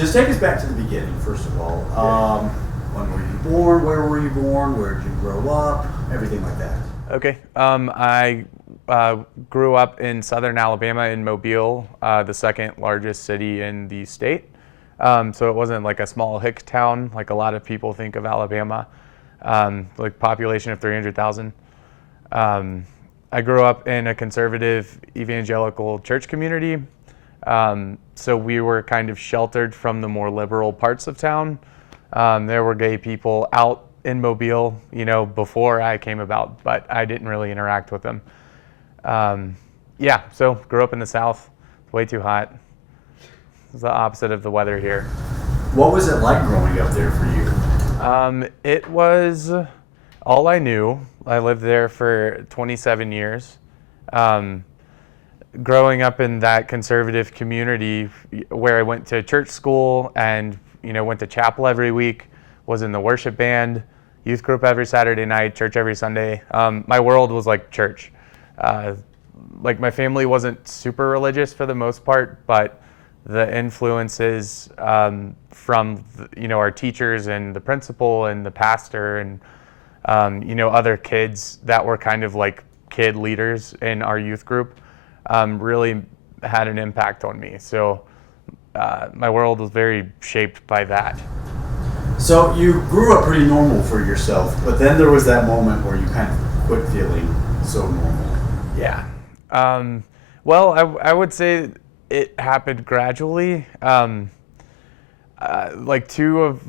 just take us back to the beginning, first of all. When were you born? Where were you born? Where did you grow up? Everything like that. Okay. I grew up in southern Alabama in Mobile, the second largest city in the state. So it wasn't like a small hick town like a lot of people think of Alabama, like population of 300,000. I grew up in a conservative evangelical church community. So we were kind of sheltered from the more liberal parts of town. There were gay people out in Mobile, before I came about, but I didn't really interact with them. So grew up in the South. Way too hot. It's the opposite of the weather here. What was it like growing up there for you? It was all I knew. I lived there for 27 years. Growing up in that conservative community where I went to church school and went to chapel every week, was in the worship band, youth group every Saturday night, church every Sunday. My world was like church. Like my family wasn't super religious for the most part, but the influences from our teachers and the principal and the pastor and other kids that were kind of like kid leaders in our youth group really had an impact on me. So my world was very shaped by that. So you grew up pretty normal for yourself, but then there was that moment where you kind of quit feeling so normal. Yeah. Well, I would say it happened gradually. Like two of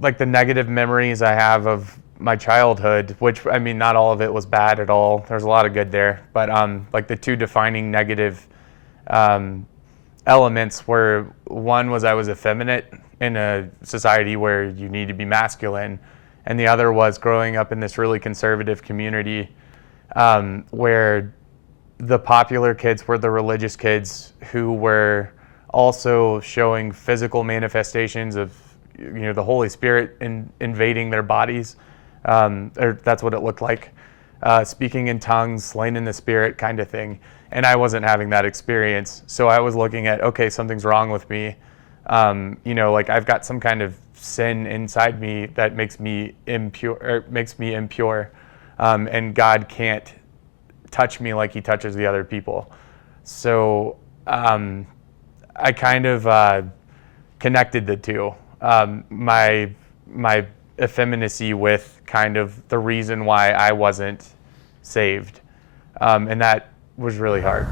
the negative memories I have of my childhood, which not all of it was bad at all. There's a lot of good there, but like the two defining negative elements were, one was I was effeminate in a society where you need to be masculine, and the other was growing up in this really conservative community where the popular kids were the religious kids who were also showing physical manifestations of the Holy Spirit invading their bodies. Or that's what it looked like. Speaking in tongues, slain in the Spirit kind of thing. And I wasn't having that experience. So I was looking at, okay, something's wrong with me. Like I've got some kind of sin inside me that makes me impure, and God can't touch me like he touches the other people. So I kind of connected the two. My effeminacy with kind of the reason why I wasn't saved. And that was really hard.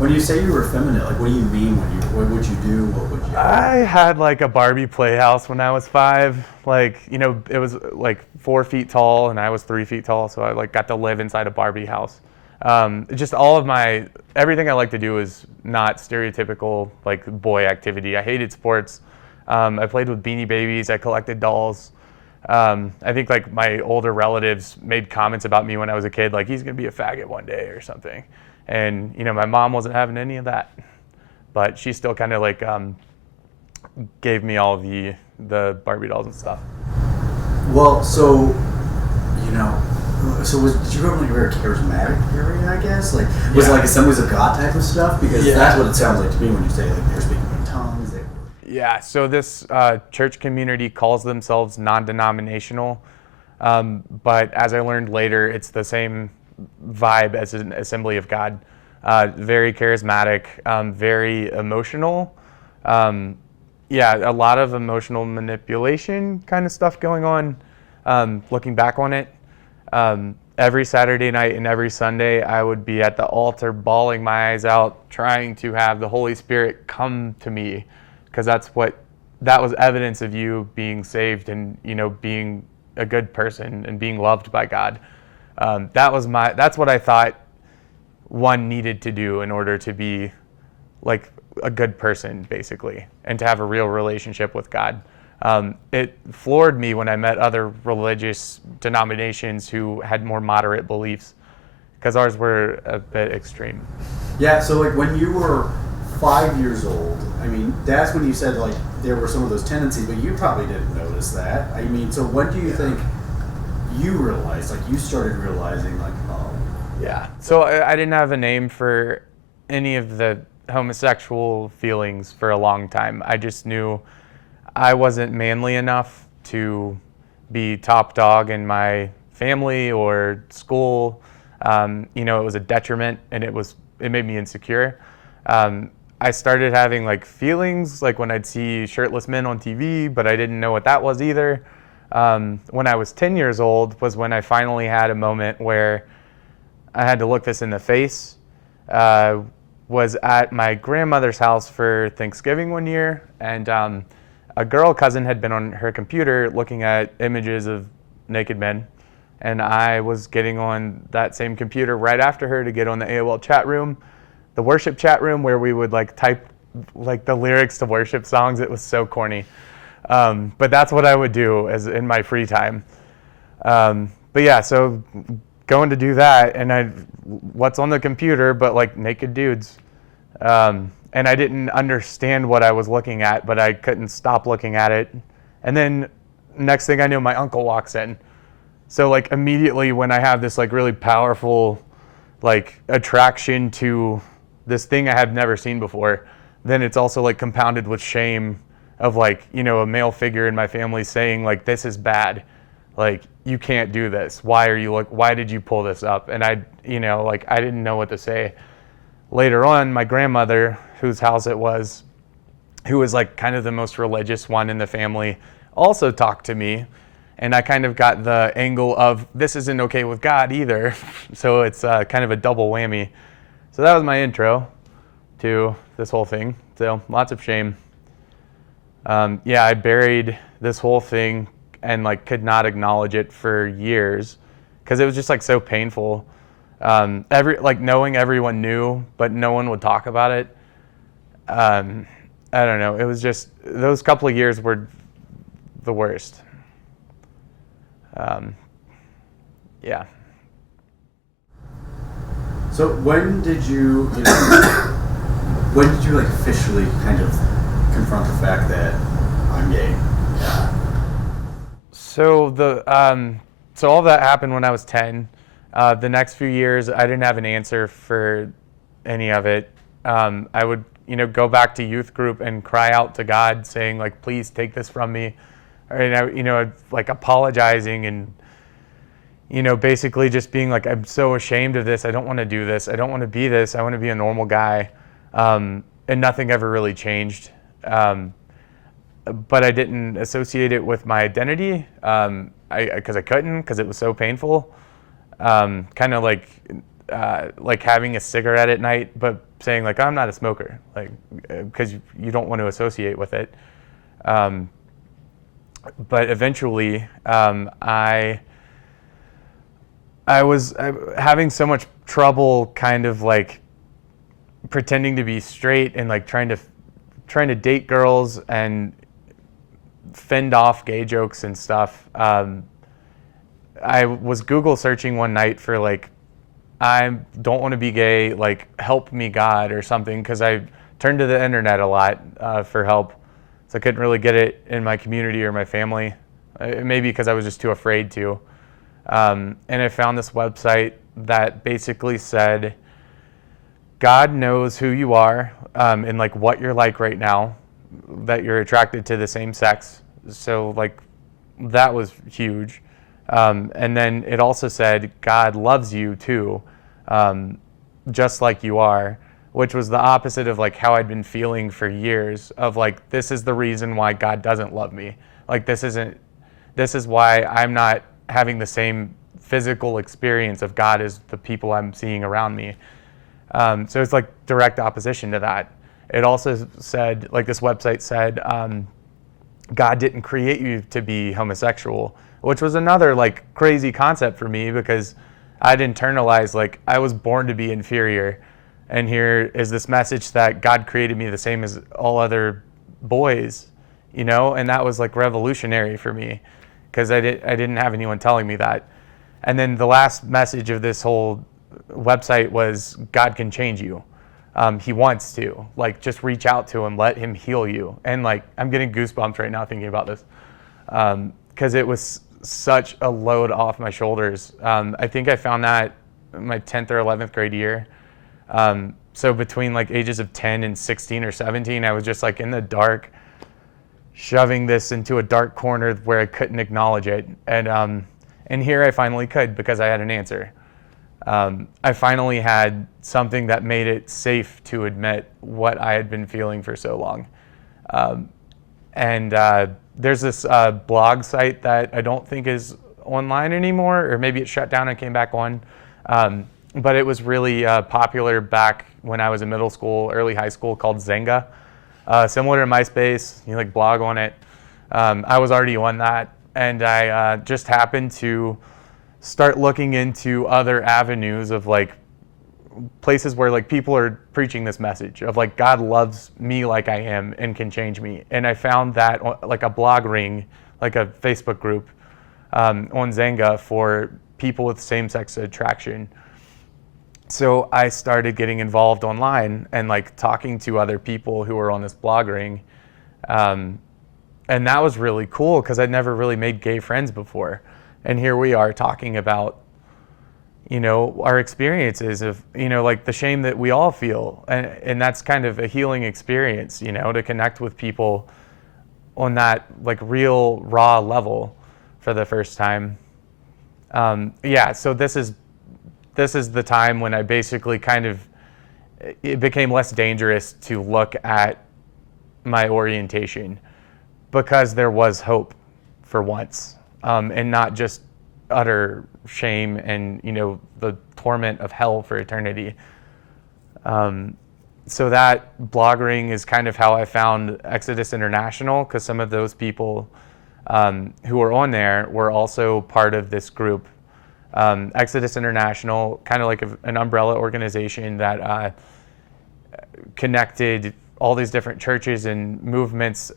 When you say you were effeminate, like what do you mean? What would you do? What would you do? I had like a Barbie playhouse when I was 5. Like, it was like 4 feet tall and I was 3 feet tall. So I like got to live inside a Barbie house. Just all of everything I like to do is not stereotypical like boy activity. I hated sports. I played with Beanie Babies. I collected dolls. I think like my older relatives made comments about me when I was a kid, like he's going to be a faggot one day or something. And, my mom wasn't having any of that, but she still kind of like gave me all the Barbie dolls and stuff. Well, so, did you grow up in like a very charismatic area, I guess? Like, was it like Assemblies of God type of stuff? Because that's what it sounds like to me when you say like they're speaking in tongues. Yeah, so this church community calls themselves non-denominational, but as I learned later, it's the same vibe as an Assembly of God. Very charismatic, very emotional. A lot of emotional manipulation kind of stuff going on, looking back on it. Every Saturday night and every Sunday, I would be at the altar bawling my eyes out, trying to have the Holy Spirit come to me, because that was evidence of you being saved and being a good person and being loved by God. That's what I thought one needed to do in order to be like a good person, basically, and to have a real relationship with God. It floored me when I met other religious denominations who had more moderate beliefs, because ours were a bit extreme. Yeah, so like when you were 5 years old, that's when you said like there were some of those tendencies, but you probably didn't notice that. So when do you think you realized, like you started realizing like, oh. Yeah, so I didn't have a name for any of the homosexual feelings for a long time. I just knew I wasn't manly enough to be top dog in my family or school. It was a detriment, and it made me insecure. I started having like feelings like when I'd see shirtless men on TV, but I didn't know what that was either. When I was 10 years old was when I finally had a moment where I had to look this in the face. Was at my grandmother's house for Thanksgiving one year, and a girl cousin had been on her computer looking at images of naked men, and I was getting on that same computer right after her to get on the AOL chat room, the worship chat room where we would like type like the lyrics to worship songs. It was so corny, but that's what I would do as in my free time. But yeah, so going to do that, and what's on the computer but like naked dudes. And I didn't understand what I was looking at, but I couldn't stop looking at it. And then next thing I knew, my uncle walks in. So like immediately when I have this like really powerful like attraction to this thing I have never seen before, then it's also like compounded with shame of like, a male figure in my family saying like, this is bad. Like, you can't do this. Why did you pull this up? And I didn't know what to say. Later on, my grandmother, whose house it was, who was like kind of the most religious one in the family, also talked to me. And I kind of got the angle of this isn't okay with God either. So it's kind of a double whammy. So that was my intro to this whole thing. So lots of shame. I buried this whole thing and like could not acknowledge it for years because it was just like so painful. Knowing everyone knew, but no one would talk about it. I don't know. It was just, those couple of years were the worst. Yeah. So when did you like officially kind of confront the fact that I'm gay? So all that happened when I was 10. The next few years, I didn't have an answer for any of it. I would, go back to youth group and cry out to God, saying like, "Please take this from me," or like apologizing and, basically just being like, "I'm so ashamed of this. I don't want to do this. I don't want to be this. I want to be a normal guy." And nothing ever really changed. But I didn't associate it with my identity because I couldn't, because it was so painful. Kind of like having a cigarette at night, but saying like, I'm not a smoker, like, because you don't want to associate with it. But eventually, I was having so much trouble kind of like pretending to be straight and like trying to date girls and fend off gay jokes and stuff. I was Google searching one night for like, I don't want to be gay, like help me God or something, because I turned to the internet a lot for help. So I couldn't really get it in my community or my family, maybe because I was just too afraid to. And I found this website that basically said, God knows who you are and like what you're like right now, that you're attracted to the same sex. So like that was huge. And then it also said, God loves you too, just like you are, which was the opposite of like how I'd been feeling for years of like, this is the reason why God doesn't love me. Like this is why I'm not having the same physical experience of God as the people I'm seeing around me. So it's like direct opposition to that. It also said, like this website said, God didn't create you to be homosexual, which was another like crazy concept for me because I'd internalized like I was born to be inferior. And here is this message that God created me the same as all other boys, and that was like revolutionary for me because I didn't have anyone telling me that. And then the last message of this whole website was God can change you. He wants to, like, just reach out to him, let him heal you. And like, I'm getting goosebumps right now thinking about this because it was such a load off my shoulders. I think I found that in my 10th or 11th grade year. So between like ages of 10 and 16 or 17, I was just like in the dark, shoving this into a dark corner where I couldn't acknowledge it. And here I finally could, because I had an answer. I finally had something that made it safe to admit what I had been feeling for so long. There's this blog site that I don't think is online anymore, or maybe it shut down and came back on. But it was really popular back when I was in middle school, early high school, called Zynga. Similar to MySpace, you like blog on it. I was already on that, and I just happened to start looking into other avenues of like places where like people are preaching this message of like God loves me like I am and can change me. And I found that like a blog ring, like a Facebook group on Zynga for people with same-sex attraction. So I started getting involved online and like talking to other people who were on this blog ring. And that was really cool because I'd never really made gay friends before. And here we are talking about, you know, our experiences of, you know, like the shame that we all feel. And that's kind of a healing experience, you know, to connect with people on that like real raw level for the first time. So this is the time when I basically it became less dangerous to look at my orientation, because there was hope for once, and not just utter shame and, you know, the torment of hell for eternity. So that blog ring is kind of how I found Exodus International, because some of those people who were on there were also part of this group. Exodus International, kind of like an umbrella organization that connected all these different churches and movements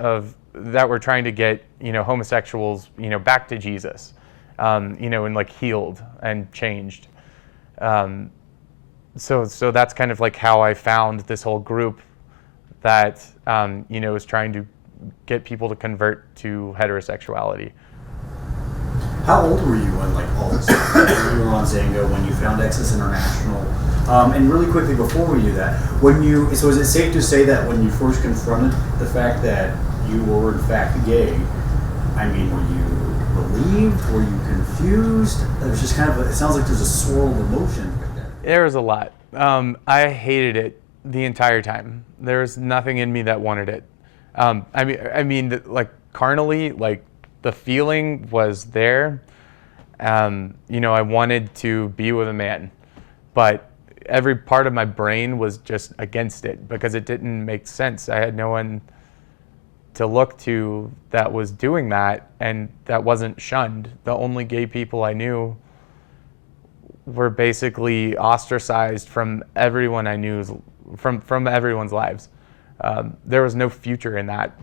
that were trying to get, you know, homosexuals, you know, back to Jesus, you know, and like healed and changed. So that's kind of like how I found this whole group that, you know, is trying to get people to convert to heterosexuality. How old were you when like all this stuff? You were on Zynga when you found Exodus International? And really quickly before we do that, so is it safe to say that when you first confronted the fact that you were in fact gay, I mean, were you relieved? Were you confused? It was just it sounds like there's a swirl of emotion right there. There was a lot. I hated it the entire time. There was nothing in me that wanted it. I mean, like carnally, like the feeling was there. You know, I wanted to be with a man, but every part of my brain was just against it because it didn't make sense. I had no one to look to that was doing that and that wasn't shunned. The only gay people I knew were basically ostracized from everyone I knew, from everyone's lives. There was no future in that.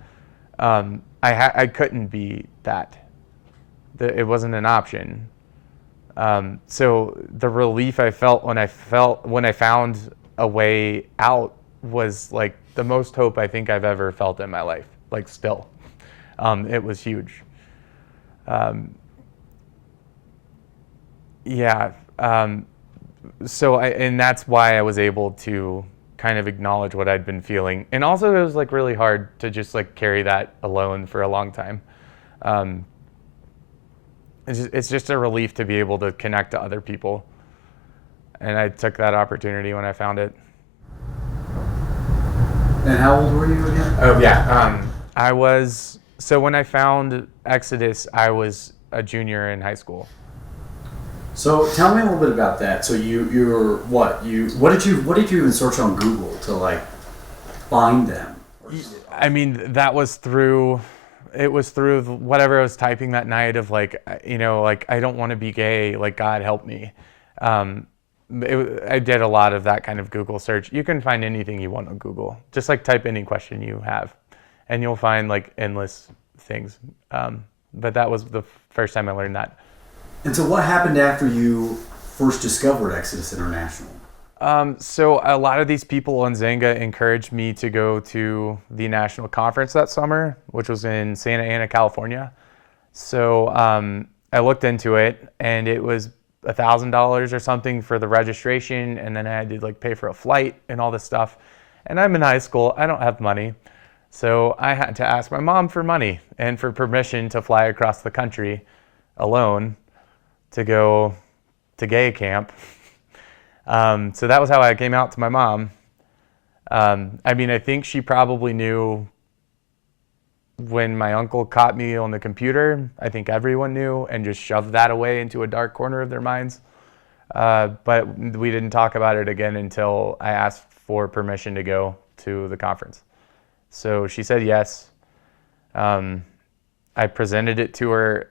I couldn't be that. It wasn't an option. So the relief I felt when I found a way out was like the most hope I think I've ever felt in my life. Like still, it was huge. And that's why I was able to kind of acknowledge what I'd been feeling. And also it was like really hard to just like carry that alone for a long time. It's just a relief to be able to connect to other people. And I took that opportunity when I found it. And how old were you again? Oh yeah, so when I found Exodus, I was a junior in high school. So tell me a little bit about that. So what did you even search on Google to like find them? I mean, it was through whatever I was typing that night of like, you know, like I don't want to be gay, like God help me. I did a lot of that kind of Google search. You can find anything you want on Google. Just like type any question you have and you'll find like endless things. But that was the first time I learned that. And so what happened after you first discovered Exodus International? So a lot of these people on Zynga encouraged me to go to the national conference that summer, which was in Santa Ana, California. So I looked into it, and it was $1,000 or something for the registration, and then I had to like pay for a flight and all this stuff. And I'm in high school, I don't have money. So I had to ask my mom for money and for permission to fly across the country alone to go to gay camp. So that was how I came out to my mom. I mean, I think she probably knew when my uncle caught me on the computer. I think everyone knew and just shoved that away into a dark corner of their minds. But we didn't talk about it again until I asked for permission to go to the conference. So she said yes. I presented it to her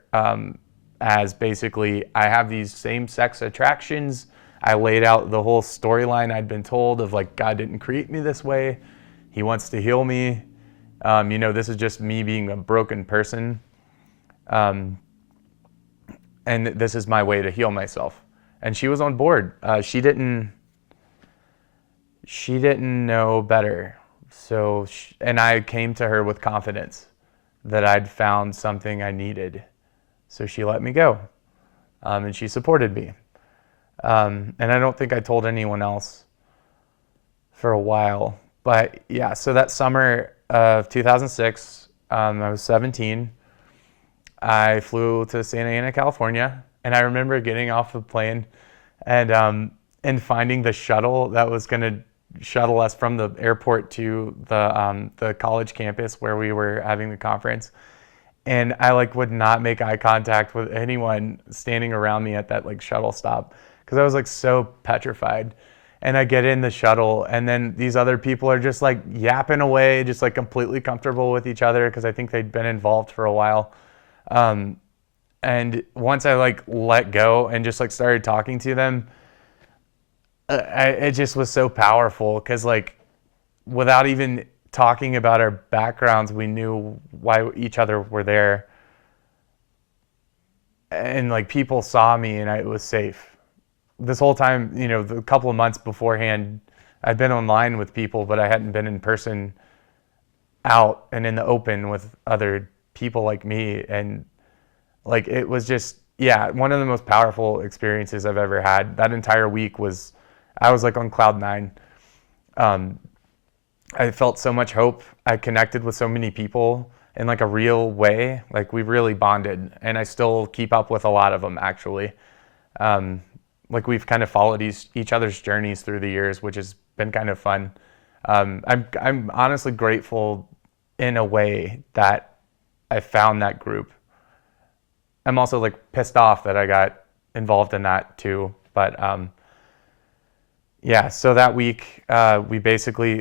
as basically, I have these same-sex attractions. I laid out the whole storyline I'd been told of like, God didn't create me this way. He wants to heal me. This is just me being a broken person. And this is my way to heal myself. And she was on board. She didn't know better. And I came to her with confidence that I'd found something I needed. So she let me go. And she supported me. And I don't think I told anyone else for a while. But yeah, so that summer of 2006, I was 17. I flew to Santa Ana, California. And I remember getting off the plane and finding the shuttle that was going to shuttle us from the airport to the college campus where we were having the conference. And I like would not make eye contact with anyone standing around me at that like shuttle stop because I was like so petrified. And I get in the shuttle and then these other people are just like yapping away, just like completely comfortable with each other because I think they'd been involved for a while. And once I like let go and just like started talking to them, it just was so powerful because like without even talking about our backgrounds, we knew why each other were there. And like people saw me and I was safe. This whole time, the couple of months beforehand, I'd been online with people, but I hadn't been in person out and in the open with other people like me. And like, it was just, one of the most powerful experiences I've ever had. That entire week I was like on cloud nine. I felt so much hope. I connected with so many people in like a real way. Like we really bonded and I still keep up with a lot of them actually. Like we've kind of followed each other's journeys through the years, which has been kind of fun. I'm honestly grateful in a way that I found that group. I'm also like pissed off that I got involved in that too. But so that week I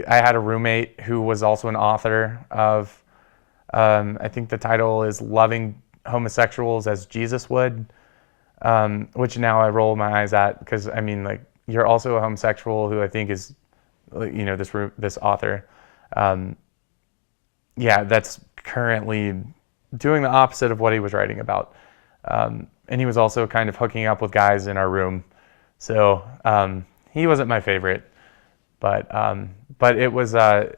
had a roommate who was also an author of, I think the title is Loving Homosexuals as Jesus Would. Which now I roll my eyes at because I mean, like, you're also a homosexual who I think is, this author, that's currently doing the opposite of what he was writing about, and he was also kind of hooking up with guys in our room, so he wasn't my favorite, but it was a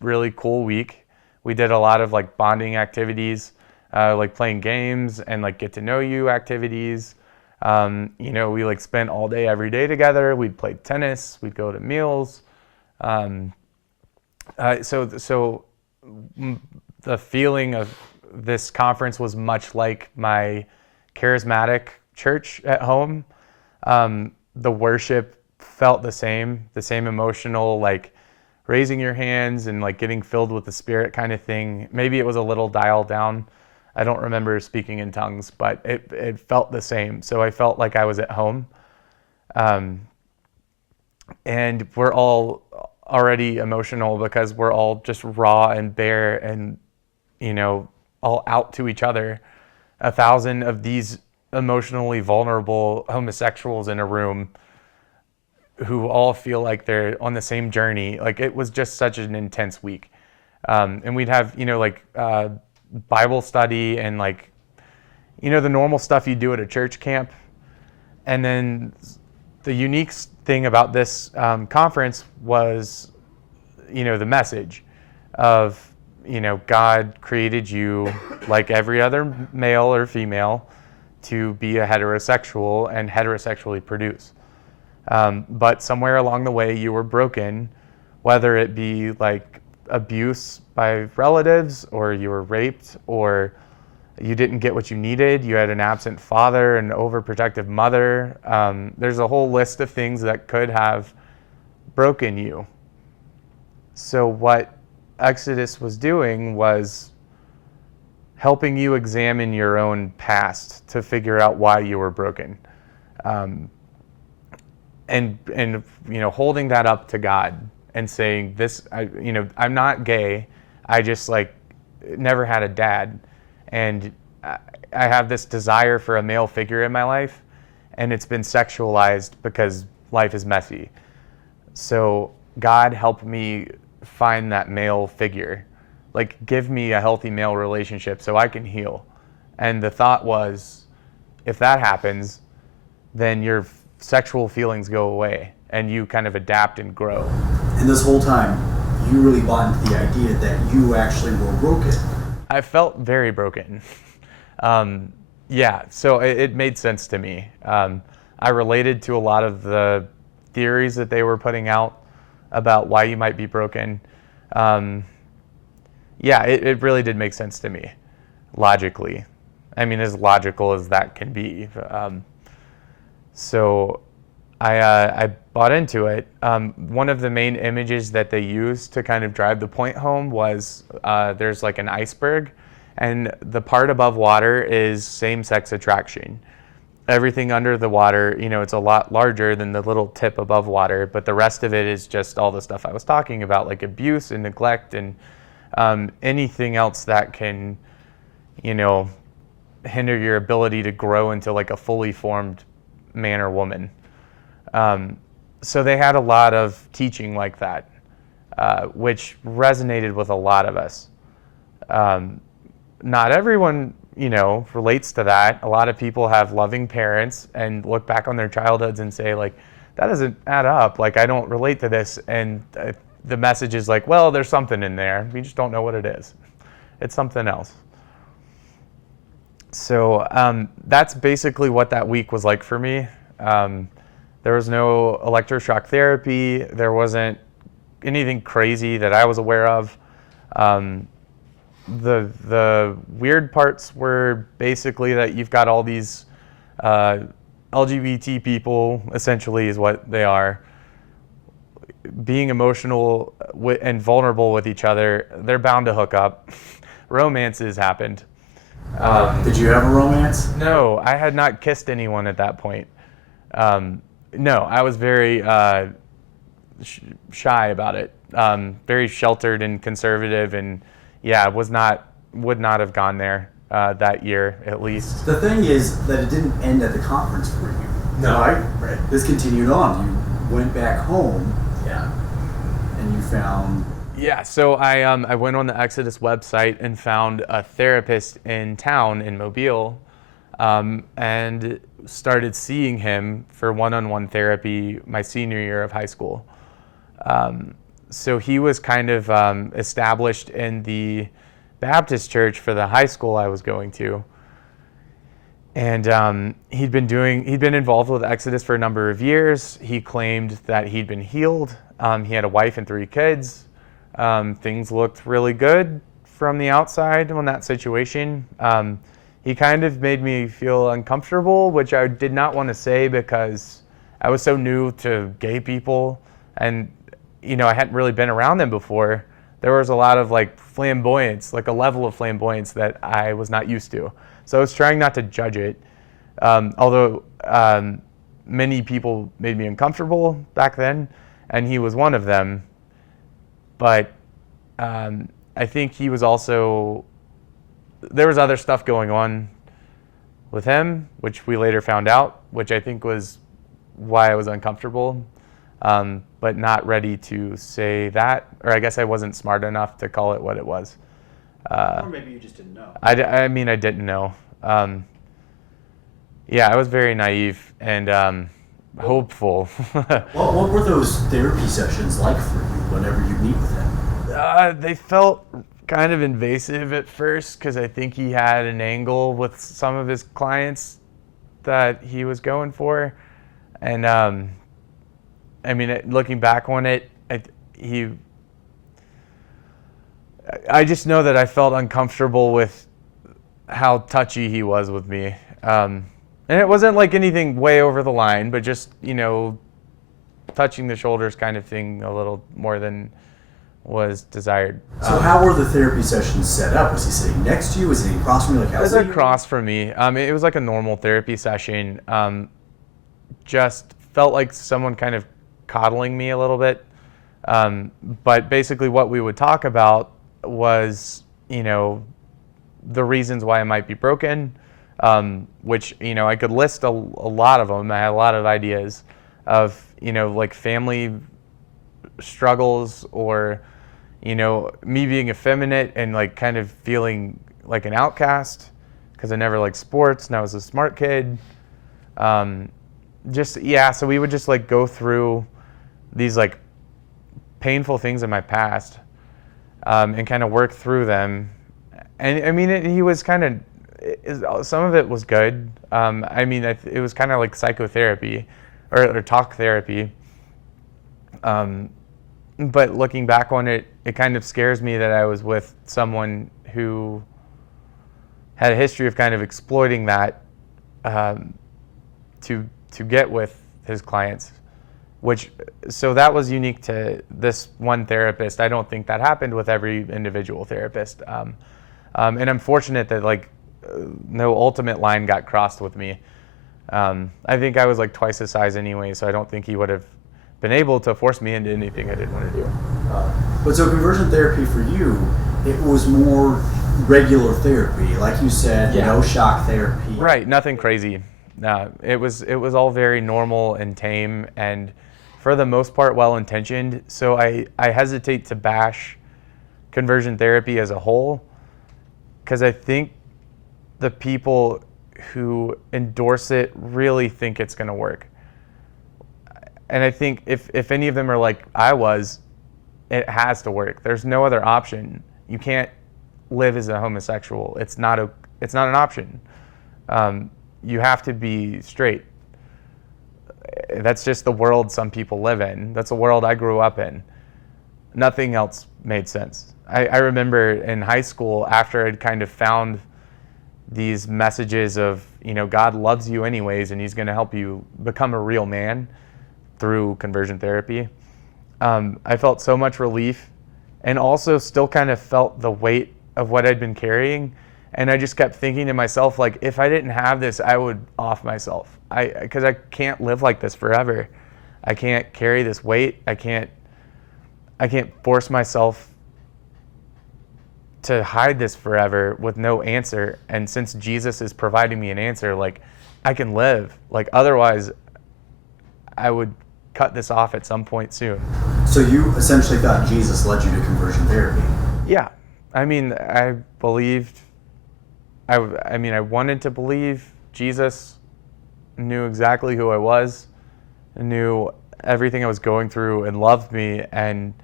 really cool week. We did a lot of like bonding activities. Like playing games and like get to know you activities. We like spent all day every day together. We'd play tennis. We'd go to meals. So the feeling of this conference was much like my charismatic church at home. The worship felt the same emotional, like raising your hands and like getting filled with the Spirit kind of thing. Maybe it was a little dialed down. I don't remember speaking in tongues, but it felt the same. So I felt like I was at home. And we're all already emotional because we're all just raw and bare and, all out to each other. 1,000 of these emotionally vulnerable homosexuals in a room who all feel like they're on the same journey. Like it was just such an intense week. And we'd have, Bible study and like, the normal stuff you do at a church camp. And then the unique thing about this conference was, the message of, God created you like every other male or female to be a heterosexual and heterosexually produce. But somewhere along the way you were broken, whether it be like abuse by relatives, or you were raped, or you didn't get what you needed, you had an absent father, an overprotective mother. There's a whole list of things that could have broken you. So what Exodus was doing was helping you examine your own past to figure out why you were broken. And holding that up to God and saying, I'm not gay. I just never had a dad, and I have this desire for a male figure in my life, and it's been sexualized because life is messy. So God helped me find that male figure, give me a healthy male relationship so I can heal. And the thought was, if that happens, then your sexual feelings go away and you kind of adapt and grow. And this whole time, you really bought into the idea that you actually were broken. I felt very broken. So it made sense to me. I related to a lot of the theories that they were putting out about why you might be broken. It really did make sense to me, logically. I mean, as logical as that can be. So I bought into it. One of the main images that they used to kind of drive the point home was there's an iceberg, and the part above water is same-sex attraction. Everything under the water, it's a lot larger than the little tip above water, but the rest of it is just all the stuff I was talking about, like abuse and neglect and anything else that can, hinder your ability to grow into a fully formed man or woman. So they had a lot of teaching like that, which resonated with a lot of us. Not everyone, relates to that. A lot of people have loving parents and look back on their childhoods and say, that doesn't add up. I don't relate to this. And the message is well, there's something in there. We just don't know what it is. It's something else. So that's basically what that week was like for me. There was no electroshock therapy. There wasn't anything crazy that I was aware of. The weird parts were basically that you've got all these LGBT people, essentially is what they are, being emotional and vulnerable with each other. They're bound to hook up. Romances happened. Did you have a romance? No, I had not kissed anyone at that point. No, I was very shy about it. Very sheltered and conservative, and would not have gone there that year, at least. The thing is that it didn't end at the conference for you. No. Right? This continued on. You went back home. Yeah. And you found... Yeah, so I went on the Exodus website and found a therapist in town in Mobile, and started seeing him for one-on-one therapy my senior year of high school. So he was kind of established in the Baptist church for the high school I was going to. And he'd been involved with Exodus for a number of years. He claimed that he'd been healed. He had a wife and 3 kids. Things looked really good from the outside on that situation. He kind of made me feel uncomfortable, which I did not want to say because I was so new to gay people, and I hadn't really been around them before. There was a lot of flamboyance, a level of flamboyance that I was not used to. So I was trying not to judge it, although many people made me uncomfortable back then, and he was one of them. But I think he was also, there was other stuff going on with him, which we later found out, which I think was why I was uncomfortable, but not ready to say that, or I guess I wasn't smart enough to call it what it was. Or maybe you just didn't know. I didn't know. I was very naive and hopeful. What were those therapy sessions like for you whenever you meet with him? They felt kind of invasive at first because I think he had an angle with some of his clients that he was going for. And I mean, looking back on it, I just know that I felt uncomfortable with how touchy he was with me. And it wasn't like anything way over the line, but just, touching the shoulders kind of thing a little more than was desired. So how were the therapy sessions set up? Was he sitting next to you? Was he across from you? Like, how it was across from me. It was like a normal therapy session. Just felt like someone kind of coddling me a little bit. But basically what we would talk about was, the reasons why I might be broken, which, I could list a lot of them. I had a lot of ideas of, like family struggles or, me being effeminate and like kind of feeling like an outcast because I never liked sports and I was a smart kid. So we would just like go through these like painful things in my past and kind of work through them. And I mean, he was kind of, some of it was good. It was kind of like psychotherapy or talk therapy. But looking back on it, it kind of scares me that I was with someone who had a history of kind of exploiting that to get with his clients. So that was unique to this one therapist. I don't think that happened with every individual therapist. And I'm fortunate that like no ultimate line got crossed with me. I think I was like twice his size anyway, so I don't think he would have been able to force me into anything I didn't want to do. But so conversion therapy for you, it was more regular therapy, like you said, no shock therapy. Right, nothing crazy. It was all very normal and tame, and for the most part well-intentioned. So I hesitate to bash conversion therapy as a whole, because I think the people who endorse it really think it's going to work. And I think if any of them are like I was, it has to work. There's no other option. You can't live as a homosexual. It's not an option. You have to be straight. That's just the world some people live in. That's the world I grew up in. Nothing else made sense. I remember in high school, after I'd kind of found these messages of, God loves you anyways, and he's going to help you become a real man through conversion therapy. I felt so much relief, and also still kind of felt the weight of what I'd been carrying. And I just kept thinking to myself, like, if I didn't have this, I would off myself. Because I can't live like this forever. I can't carry this weight. I can't force myself to hide this forever with no answer. And since Jesus is providing me an answer, like, I can live. Like, otherwise, I would cut this off at some point soon. So you essentially thought Jesus led you to conversion therapy? Yeah. I mean, I believed, I wanted to believe Jesus knew exactly who I was, knew everything I was going through, and loved me. And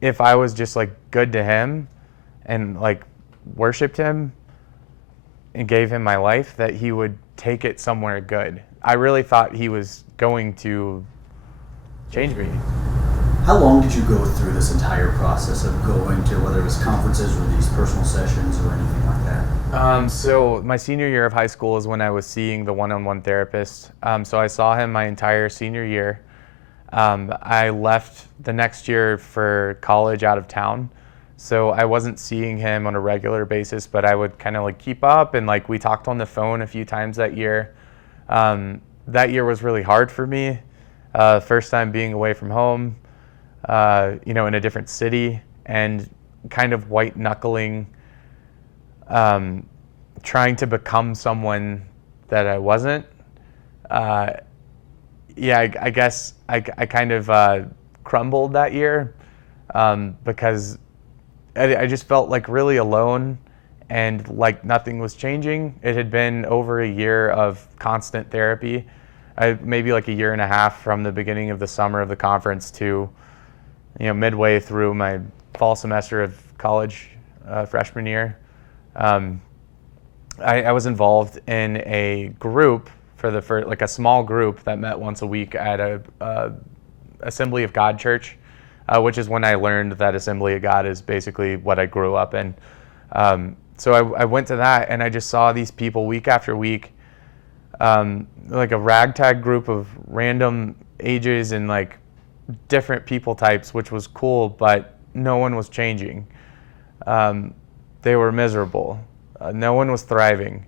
if I was just like good to him and like worshiped him and gave him my life, that he would take it somewhere good. I really thought he was going to change me. How long did you go through this entire process of going to, whether it was conferences or these personal sessions or anything like that? So my senior year of high school is when I was seeing the one-on-one therapist. So I saw him my entire senior year. I left the next year for college out of town. So I wasn't seeing him on a regular basis, but I would kind of like keep up, and like we talked on the phone a few times that year. That year was really hard for me. First time being away from home, in a different city, and kind of white knuckling, trying to become someone that I wasn't. I guess I kind of crumbled that year because I just felt like really alone and like nothing was changing. It had been over a year of constant therapy. Maybe like a year and a half from the beginning of the summer of the conference to, midway through my fall semester of college, freshman year. I was involved in a group for the first, like a small group that met once a week at a Assembly of God church, which is when I learned that Assembly of God is basically what I grew up in. So I went to that, and I just saw these people week after week, like a ragtag group of random ages and like different people types, which was cool, but no one was changing. They were miserable. No one was thriving.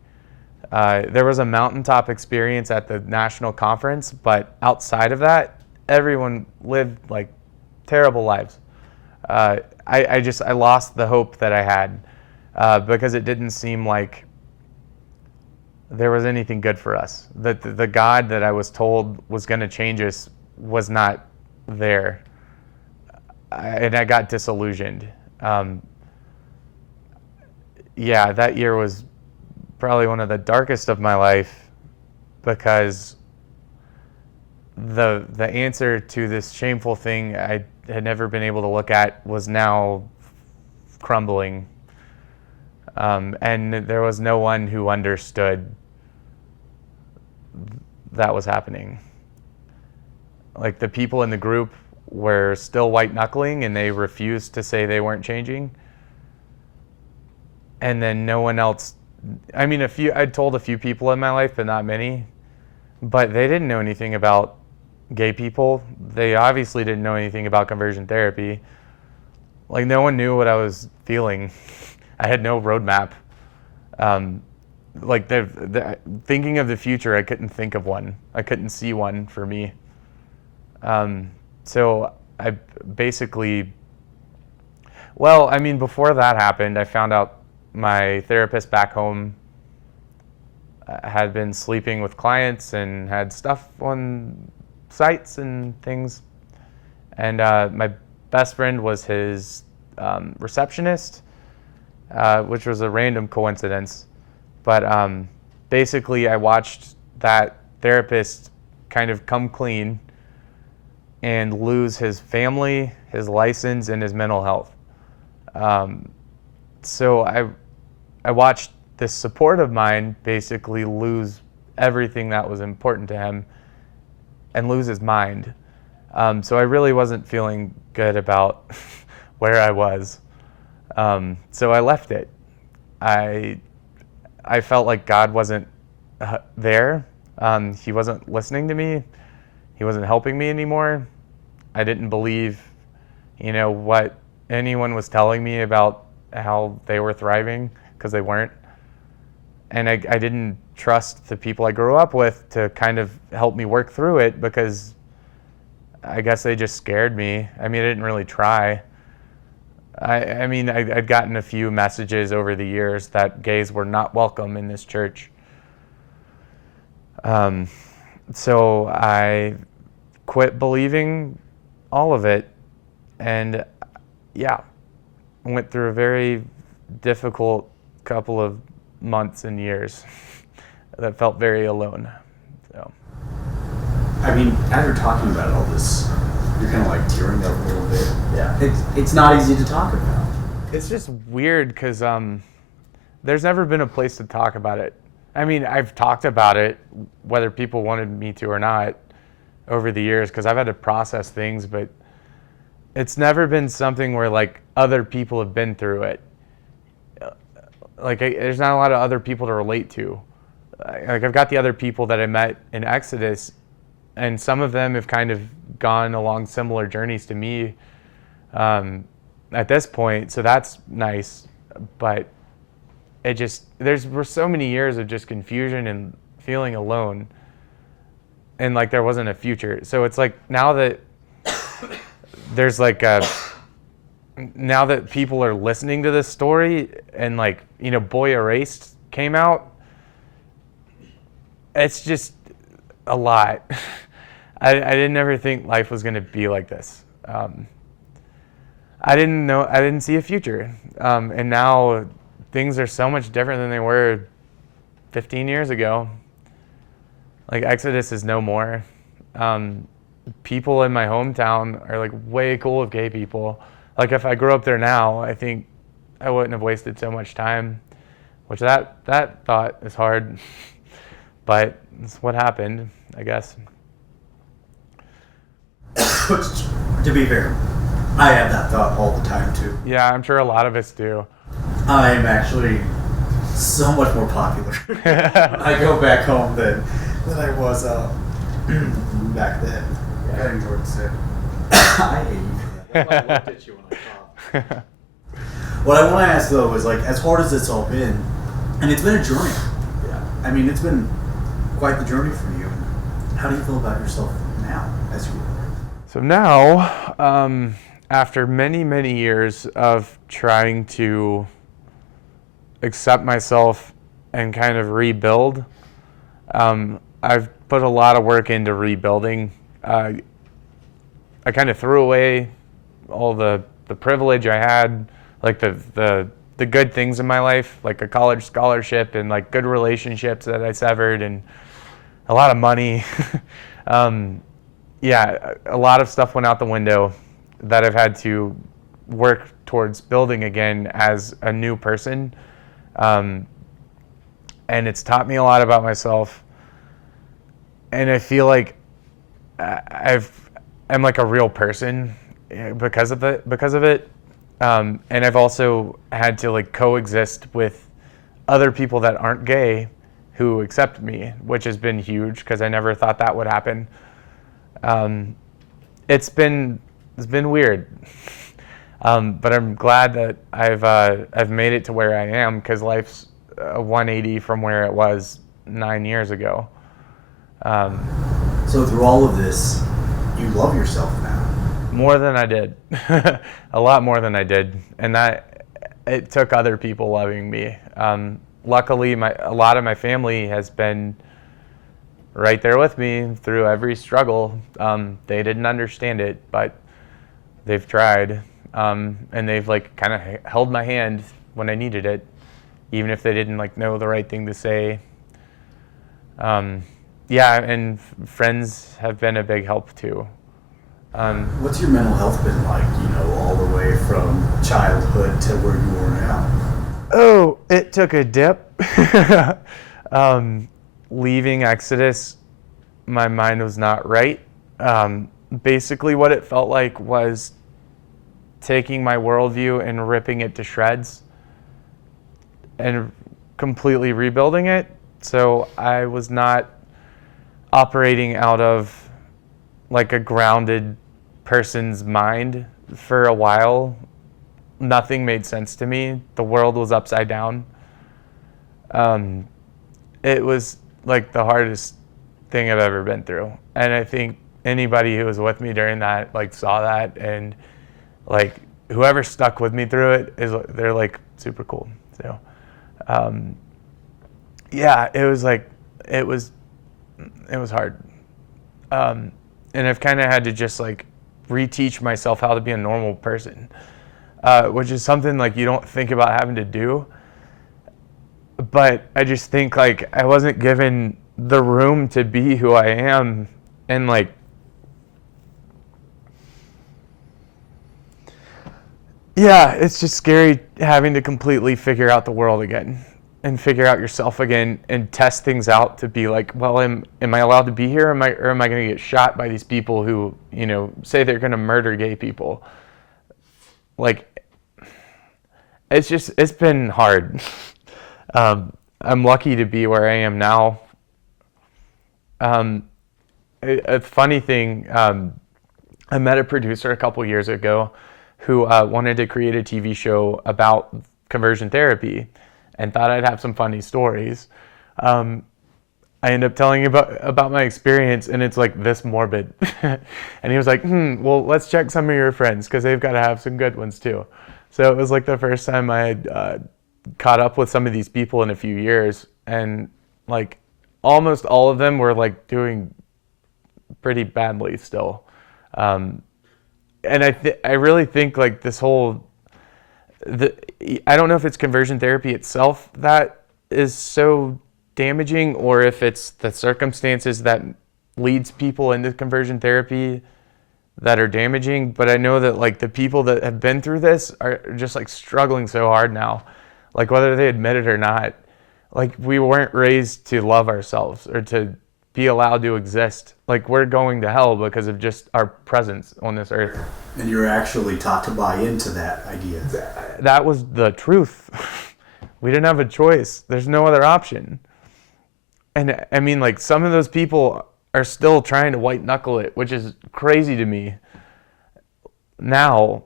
There was a mountaintop experience at the national conference, but outside of that, everyone lived like terrible lives. I lost the hope that I had because it didn't seem like there was anything good for us. That the God that I was told was going to change us was not there, and I got disillusioned. Yeah, that year was probably one of the darkest of my life because the answer to this shameful thing I had never been able to look at was now crumbling. And there was no one who understood that was happening. Like the people in the group were still white knuckling and they refused to say they weren't changing. And then no one else, I mean, I'd told a few people in my life, but not many, but they didn't know anything about gay people. They obviously didn't know anything about conversion therapy. Like no one knew what I was feeling. I had no roadmap. Like thinking of the future, I couldn't think of one. I couldn't see one for me. So I basically, well, I mean, before that happened, I found out my therapist back home had been sleeping with clients and had stuff on sites and things. And my best friend was his receptionist, which was a random coincidence. But basically, I watched that therapist kind of come clean and lose his family, his license, and his mental health. So I watched this support of mine basically lose everything that was important to him and lose his mind. So I really wasn't feeling good about where I was. So I left it. I felt like God wasn't there. He wasn't listening to me. He wasn't helping me anymore. I didn't believe, what anyone was telling me about how they were thriving, because they weren't. And I didn't trust the people I grew up with to kind of help me work through it, because I guess they just scared me. I mean, I didn't really try. I'd gotten a few messages over the years that gays were not welcome in this church. So I quit believing all of it, and went through a very difficult couple of months and years that felt very alone. So, I mean, as you're talking about all this, you're kind of like tearing up a little bit. Yeah, it's not easy to talk about. It's just weird because there's never been a place to talk about it. I mean, I've talked about it, whether people wanted me to or not, over the years, because I've had to process things, but it's never been something where like other people have been through it. Like there's not a lot of other people to relate to. Like I've got the other people that I met in Exodus, and some of them have kind of gone along similar journeys to me at this point, so that's nice. But it just, were so many years of just confusion and feeling alone, and like there wasn't a future. So it's like now that there's like now that people are listening to this story, and like, Boy Erased came out, it's just a lot. I didn't ever think life was going to be like this. I didn't see a future. And now things are so much different than they were 15 years ago. Like Exodus is no more. People in my hometown are like way cool with gay people. Like if I grew up there now, I think I wouldn't have wasted so much time, which that thought is hard. but it's what happened, I guess. To be fair, I have that thought all the time too. Yeah, I'm sure a lot of us do. I'm actually so much more popular. I go back home than I was back then. I got enjoyed the same. I hate you for that. That's why I looked at you when I thought. What I want to ask though is, like, as hard as it's all been, and it's been a journey. Yeah. I mean, it's been quite the journey for you. How do you feel about yourself now, as you are? So now, after many, many years of trying to accept myself and kind of rebuild, I've put a lot of work into rebuilding. I kind of threw away all the privilege I had, like the good things in my life, like a college scholarship and like good relationships that I severed and a lot of money. Yeah, a lot of stuff went out the window that I've had to work towards building again as a new person. And it's taught me a lot about myself. And I feel like I'm like a real person because of it. And I've also had to like coexist with other people that aren't gay who accept me, which has been huge because I never thought that would happen. It's been weird, but I'm glad that I've made it to where I am, because life's a 180 from where it was 9 years ago. So through all of this, you love yourself now. More than I did, a lot more than I did, and that it took other people loving me. Luckily, a lot of my family has been right there with me through every struggle. They didn't understand it, but they've tried, and they've like kind of held my hand when I needed it, even if they didn't like know the right thing to say. Yeah, and friends have been a big help too. What's your mental health been like, all the way from childhood to where you are now? Oh, it took a dip. Leaving Exodus, my mind was not right. Basically what it felt like was taking my worldview and ripping it to shreds and completely rebuilding it. So I was not operating out of like a grounded person's mind for a while. Nothing made sense to me. The world was upside down. It was like the hardest thing I've ever been through. And I think anybody who was with me during that like saw that, and like whoever stuck with me through it they're like super cool. So yeah, it was hard. And I've kind of had to just like reteach myself how to be a normal person, which is something like you don't think about having to do. But I just think like I wasn't given the room to be who I am, and like yeah, it's just scary having to completely figure out the world again and figure out yourself again and test things out to be like, well, am I allowed to be here, or am I going to get shot by these people who, say they're going to murder gay people? Like, it's been hard. I'm lucky to be where I am now. A funny thing, I met a producer a couple years ago who wanted to create a TV show about conversion therapy and thought I'd have some funny stories. I end up telling him about my experience, and it's like this morbid. And he was like, well, let's check some of your friends, because they've got to have some good ones too. So it was like the first time I had caught up with some of these people in a few years, and like almost all of them were like doing pretty badly still. And I really think like this whole, I don't know if it's conversion therapy itself that is so damaging, or if it's the circumstances that leads people into conversion therapy that are damaging. But I know that like the people that have been through this are just like struggling so hard now, like whether they admit it or not. Like, we weren't raised to love ourselves or to be allowed to exist. Like, we're going to hell because of just our presence on this earth. And you're actually taught to buy into that idea. That was the truth. We didn't have a choice. There's no other option. And I mean, like, some of those people are still trying to white knuckle it, which is crazy to me now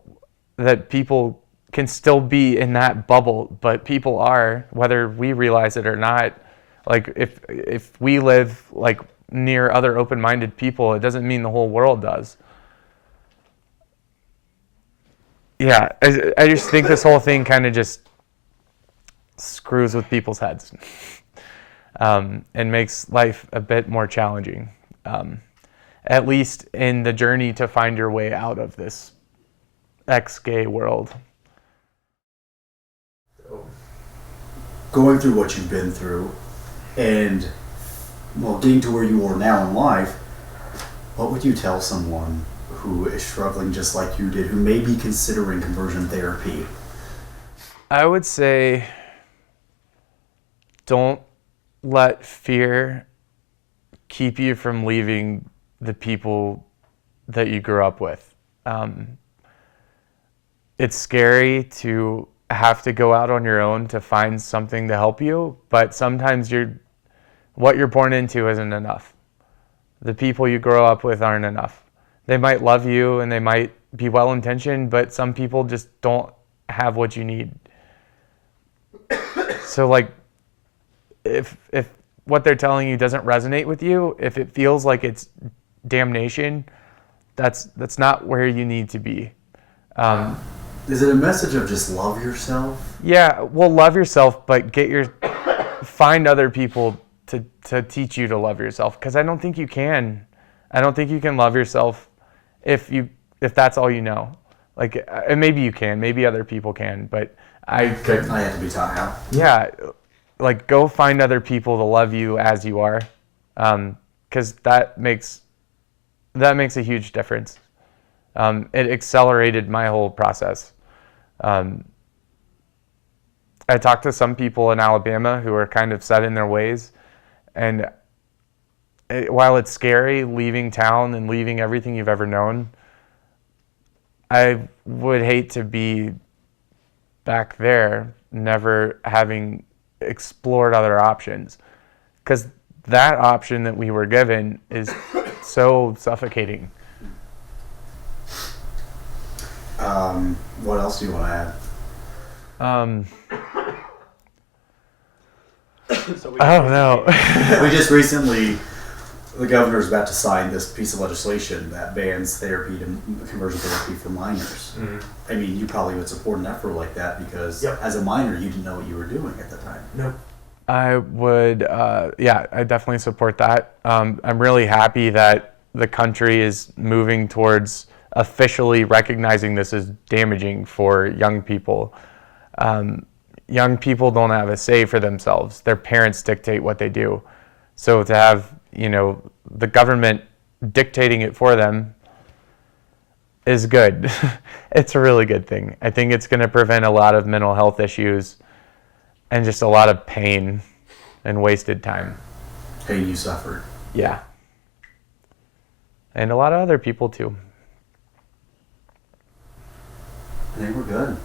that people can still be in that bubble, but people are, whether we realize it or not. Like, if we live like near other open-minded people, it doesn't mean the whole world does. Yeah, I just think this whole thing kind of just screws with people's heads and makes life a bit more challenging, at least in the journey to find your way out of this ex-gay world. Going through what you've been through and, well, getting to where you are now in life, what would you tell someone who is struggling just like you did, who may be considering conversion therapy? I would say, don't let fear keep you from leaving the people that you grew up with. It's scary to have to go out on your own to find something to help you, but sometimes what you're born into isn't enough. The people you grow up with aren't enough. They might love you and they might be well-intentioned, but some people just don't have what you need. So, like, if what they're telling you doesn't resonate with you, if it feels like it's damnation, that's not where you need to be. Is it a message of just love yourself? Yeah, well, love yourself, but find other people to teach you to love yourself, because I don't think you can. I don't think you can love yourself if that's all you know. Like, and maybe you can, maybe other people can, but I have to be taught how. Yeah, like, go find other people to love you as you are, because that makes a huge difference. It accelerated my whole process. I talked to some people in Alabama who are kind of set in their ways, and while it's scary leaving town and leaving everything you've ever known, I would hate to be back there never having explored other options, because that option that we were given is so suffocating. What else do you want to add? I don't know. We just recently, the governor is about to sign this piece of legislation that bans conversion therapy for minors. Mm-hmm. I mean, you probably would support an effort like that because as a minor, you didn't know what you were doing at the time. Nope. I would, I definitely support that. I'm really happy that the country is moving towards officially recognizing this as damaging for young people. Young people don't have a say for themselves. Their parents dictate what they do. So to have, the government dictating it for them is good. It's a really good thing. I think it's going to prevent a lot of mental health issues and just a lot of pain and wasted time. Pain you suffered. Yeah. And a lot of other people too. I think we're good.